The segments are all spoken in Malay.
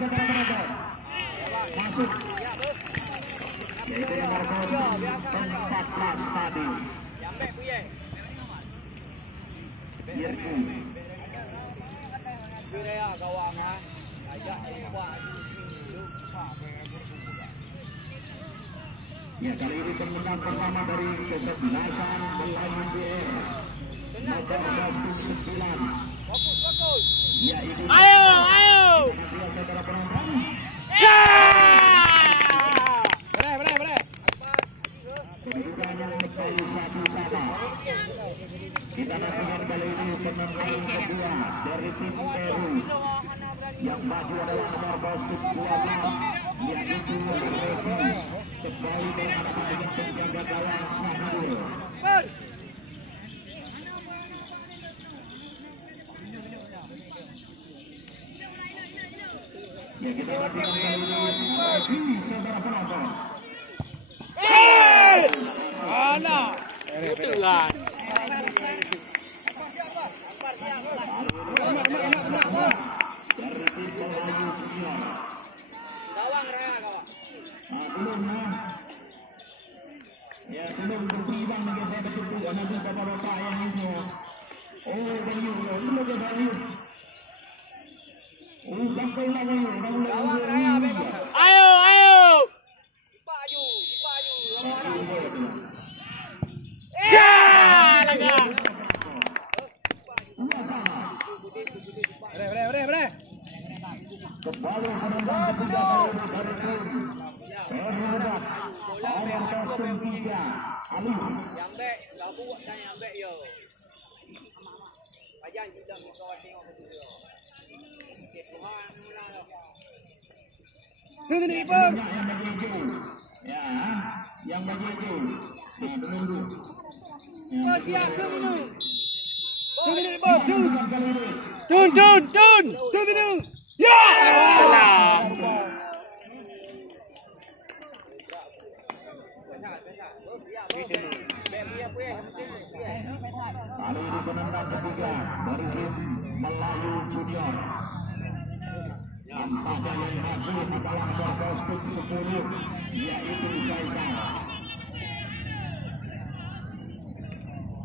Masuk. Yaitu nomor 14 tadi. Irku. Ya, kali ini pemenang pertama dari kesebelasan Melayu BR. Nomor 29. Yaitu Ayo. saudara penonton. Kedudukan yang kembali 1-1. Kita saksikan kali ini penampilan kedua dari tim Peru. Yang maju adalah nomor 12, yaitu Regi. Kembali bersama dengan penjaga gawang Sahidul. Ya, kita nantikan kali ini Regi, saudara penonton. Anak. Betulan. Dari tim Melayu Junior. Belum ya, belum berpilang dengan betul-betul nanti bapak-bapak yang ini. Oh, Bayu, belum ada Bayu. Oh, bangkai lagi. Ayo. Ya, lega. Bre. Kembali menembak ketiga kali dari tim Terhadap orang kostum 3 Ali. Yang begitu menunggu. Dun. Ya. Kali ini penendang ketiga dari tim Melayu Junior. Nampaknya yang maju adalah kostum 10, yaitu Kaisar.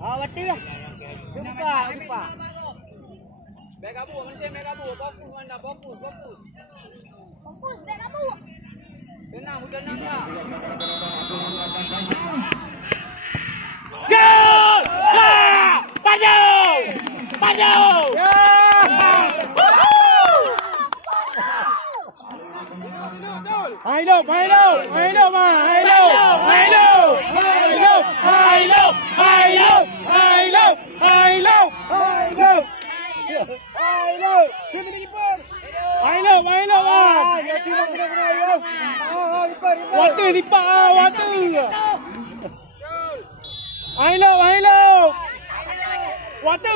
Wati lah. Jumpa. Megabu, fokus anda, fokus. Fokus, megabu. Tenang ya. Gol! Padu! Watu lipat watu. Ailo. Watu.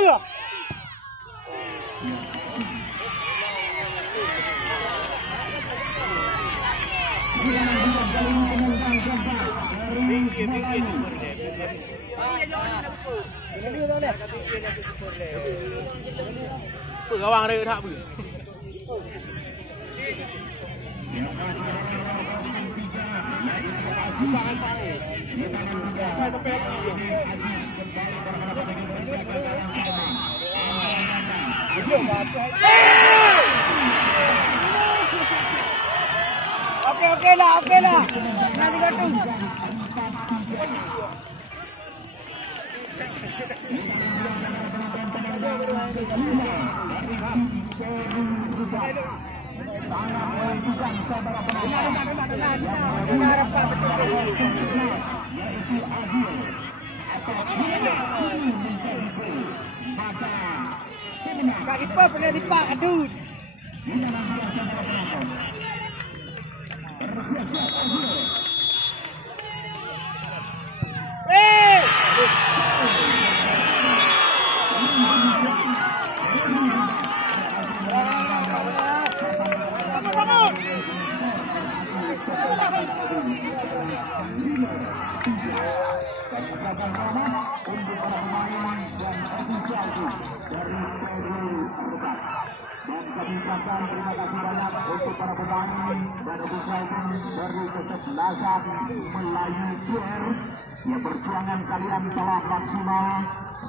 Gawang dia tak apa. Oke lah. Nanti kartu. Kaki pa boleh dipak aduh. Dan kami ucapkan terima kasih banyak untuk para pemain dan ofisialkan dari kesebelasan Melayu Tier. Ya, perjuangan kalian telah maksimal,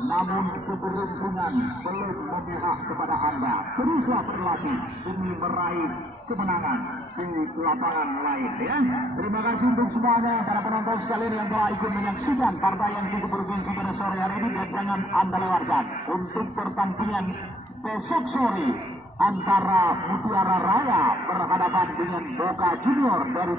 namun keberuntungan belum memihak kepada Anda. Teruslah berlatih demi meraih kemenangan di lapangan lain ya. Terima kasih untuk semuanya para penonton sekalian yang telah ikut menyaksikan partai yang cukup bergengsi pada sore hari ini, dan jangan Anda lewatkan untuk pertandingan besok sore antara Mutiara Raya berhadapan dengan Boca Junior dari